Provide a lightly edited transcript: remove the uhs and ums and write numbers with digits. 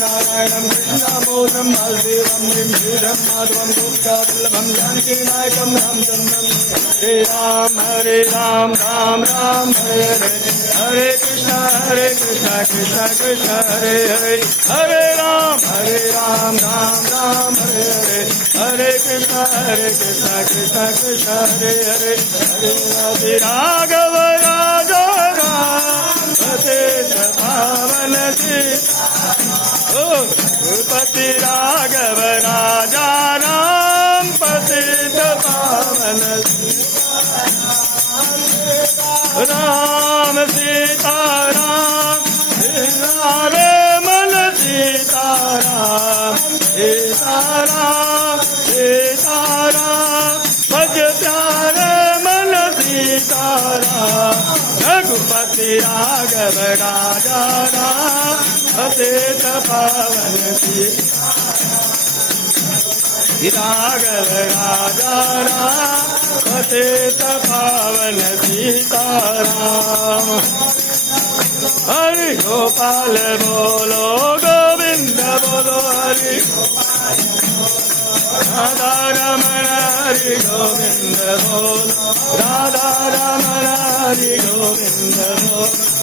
नारायणं कृष्णमोदं बलदेवं ह्रीं माधवं गोपिकावल्लभं जानकीनायकं रामचन्द्रं श्रीराम हरे राम राम राम हरे हरे हरे कृष्ण कृष्ण कृष्ण हरे हरे हरे राम राम राम हरे हरे हरे कृष्ण कृष्ण कृष्ण हरे हरे हरे राधे राघव राजा राम पतित पावन पति राघव राजा राम पतित पावन राम सीता राम हरे मन सीता राम भज प्यारे मन सीता राम रघुपति राघव राजा राम पतित पावन राघव राजा राम पतित पावन सीताराम हरि गोपाल बोलो गोविंद बोलो हरि राधा रमण हरि गोविंद बोलो राधा रमण हरि गोविंद बोलो।